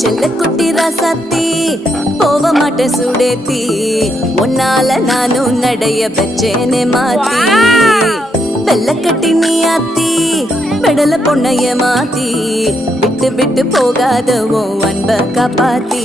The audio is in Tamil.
செல்லக்குட்டி ராசாத்தி போவ மாட்ட சுடேத்தி உன்னால நானும் நடைய பெற்றேனே மாத்தி வெள்ளக்கட்டி நீ ஆத்தி பெடல பொண்ணைய மாத்தி விட்டு விட்டு போகாத உன் அன்ப காப்பாத்தி